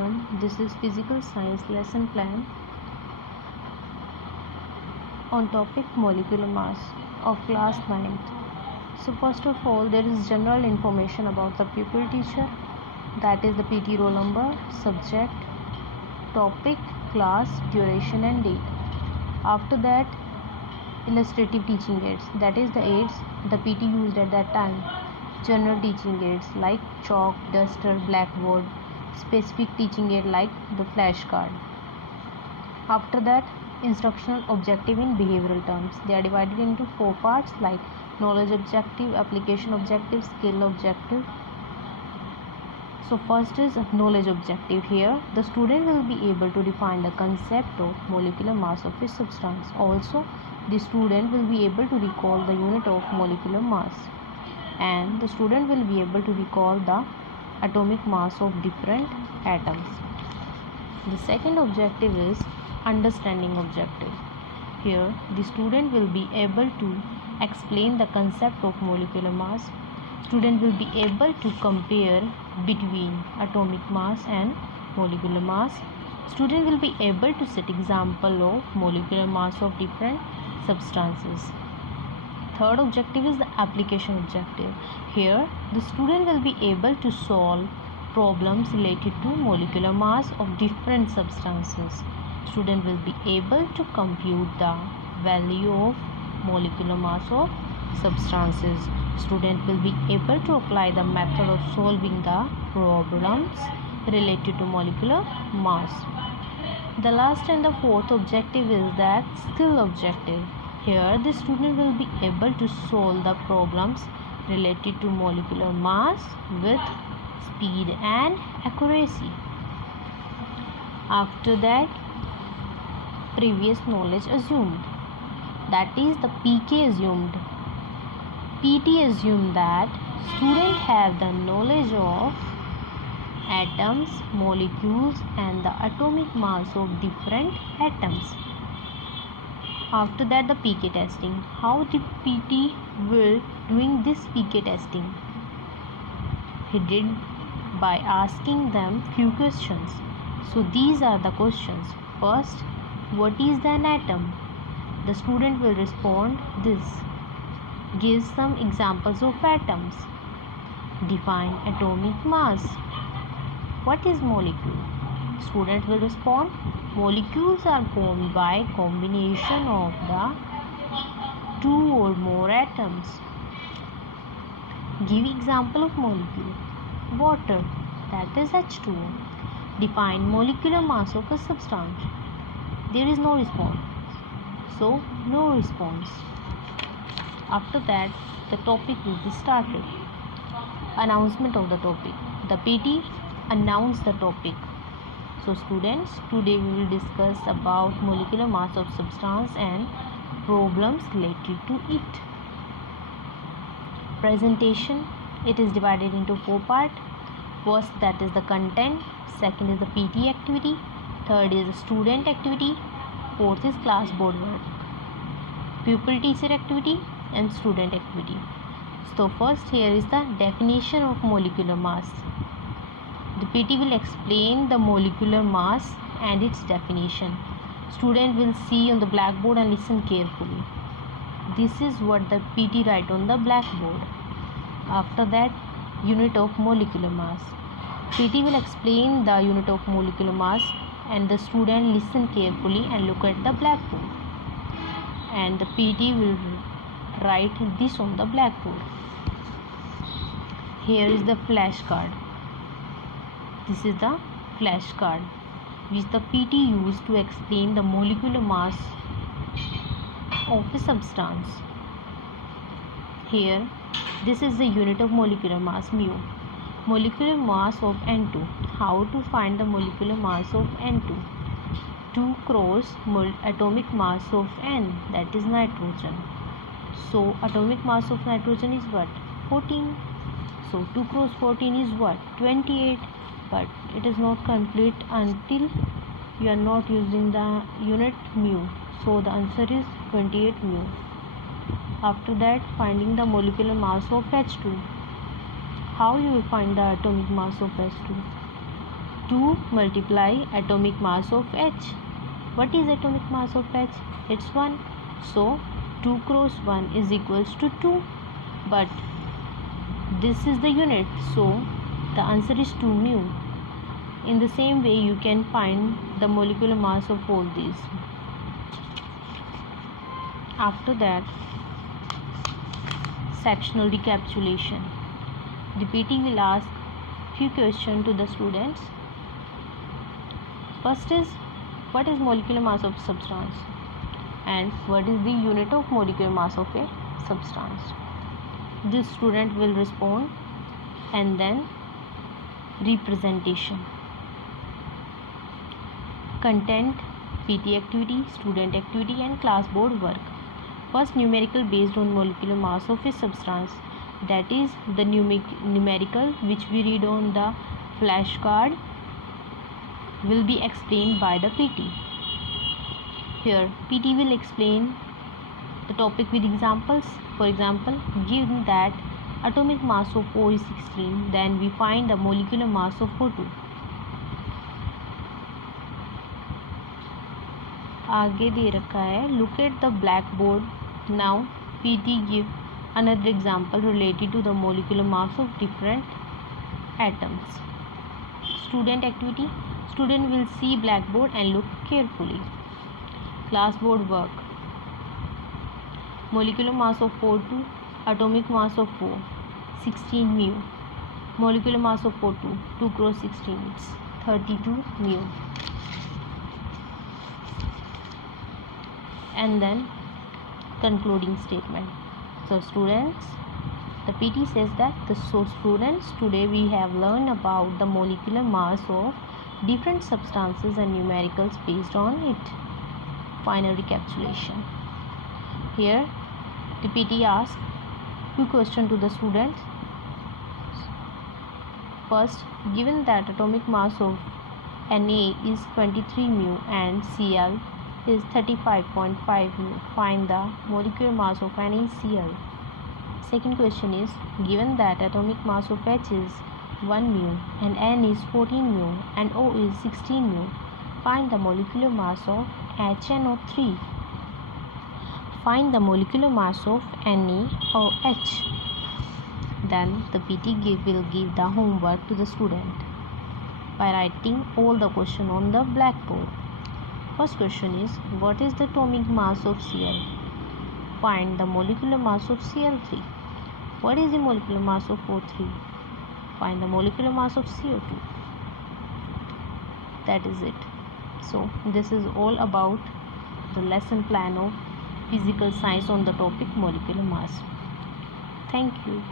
everyone. This is physical science lesson plan on topic molecular mass of class 9th. So first of all, there is general information about the pupil teacher, that is the PT roll number, subject, topic, class, duration and date. After that, illustrative teaching aids, that is the aids the PT used at that time. General teaching aids like chalk, duster, blackboard. Specific teaching aid like the flashcard. After that, instructional objective in behavioral terms. They are divided into 4 parts like knowledge objective, application objective, skill objective. So first is knowledge objective. Here the student will be able to define the concept of molecular mass of a substance. Also the student will be able to recall the unit of molecular mass, and the student will be able to recall the atomic mass of different atoms. The second objective is understanding objective. Here the student will be able to explain the concept of molecular mass. Student will be able to compare between atomic mass and molecular mass. Student will be able to set example of molecular mass of different substances. Third objective is the application objective. Here the student will be able to solve problems related to molecular mass of different substances. Student will be able to compute the value of molecular mass of substances. Student will be able to apply the method of solving the problems related to molecular mass. The last and the fourth objective is that skill objective. Here the student will be able to solve the problems related to molecular mass with speed and accuracy. After that, previous knowledge assumed, that is the PK assumed. PT assumed that students have the knowledge of atoms, molecules and the atomic mass of different atoms. After that, the PK testing. How the PT will doing this PK testing? He did by asking them few questions. So these are the questions. First, what is an atom? The student will respond this. Give some examples of atoms. Define atomic mass. What is molecule? Student will respond, molecules are formed by combination of the two or more atoms. Give example of molecule. Water, that is H2O. Define molecular mass of a substance. There is no response, so no response. After that, the topic will be started. Announcement of the topic. The PT announced the topic. So students, today we will discuss about molecular mass of substance and problems related to it. Presentation, it is divided into 4 parts. First, that is the content. Second is the PT activity. Third is the student activity. Fourth is class board work. Pupil teacher activity and student activity. So first, here is the definition of molecular mass. The PT will explain the molecular mass and its definition. Student will see on the blackboard and listen carefully. This is what the PT write on the blackboard. After that, unit of molecular mass. PT will explain the unit of molecular mass and the student listen carefully and look at the blackboard. And the PT will write this on the blackboard. Here is the flashcard. This is the flashcard which the PT used to explain the molecular mass of a substance. Here, this is the unit of molecular mass, mu. Molecular mass of N2. How to find the molecular mass of N2? 2 cross atomic mass of N, that is nitrogen. So atomic mass of nitrogen is what? 14. So 2 cross 14 is what? 28. But it is not complete until you are not using the unit mu. So the answer is 28 mu. After that, finding the molecular mass of H2. How you will find the atomic mass of H2? 2 multiply atomic mass of H. What is atomic mass of H? It's 1. So 2 cross 1 is equals to 2. But this is the unit, so the answer is 2 mu. In the same way, you can find the molecular mass of all these. After that, sectional recapitulation. The PT will ask few questions to the students. First is, what is molecular mass of substance? And what is the unit of molecular mass of a substance? This student will respond, and then representation. Content, PT activity, student activity, and class board work. First, numerical based on molecular mass of a substance, that is the numerical which we read on the flashcard will be explained by the PT. Here PT will explain the topic with examples. For example, given that atomic mass of O is 16, then we find the molecular mass of O2. आगे दे रखा है, look at the blackboard. Now PT give another example related to the molecular mass of different atoms. Student activity. Student will see blackboard and look carefully. Class board work. Molecular mass of O2, atomic mass of O, 16 mu. Molecular mass of O2, 2 cross 16, it's 32 mu. And then concluding statement. So students, the PT says that students, today we have learned about the molecular mass of different substances and numericals based on it. Final recapitulation. Here the PT asks few questions to the students. First, given that atomic mass of Na is 23 mu and Cl is 35.5 mu, find the molecular mass of NaCl. Second question is, given that atomic mass of H is 1 mu and N is 14 mu and O is 16 mu, find the molecular mass of HNO3. Find the molecular mass of NaOH. Then the PT will give the homework to the student by writing all the question on the blackboard. First question is, what is the atomic mass of Cl? Find the molecular mass of Cl3. What is the molecular mass of O3? Find the molecular mass of CO2. That is it. So this is all about the lesson plan of physical science on the topic molecular mass. Thank you.